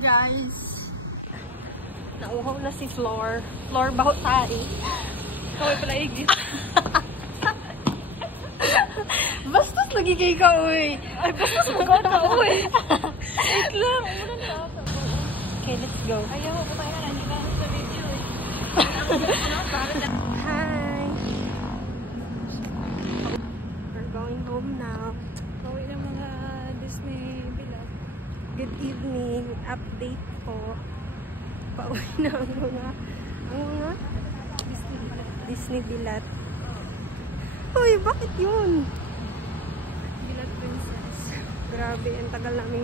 guys. Nauhaw na si Floor. Floor, baho tayo. Kaway pala igis. Bastos nagigay ka, uy. Ay, bastos magkota, uy. Wait lang. Muna na ako. Okay, let's go. Ayaw ko tayo na. Hindi ka sa video eh. Hi. We're going home now. Kaway ng mga Disney bilat. Good evening. Update po. Pauwi na ang mga Disney bilat. Uy, bakit yun? Bilat princess. Grabe, ang tagal namin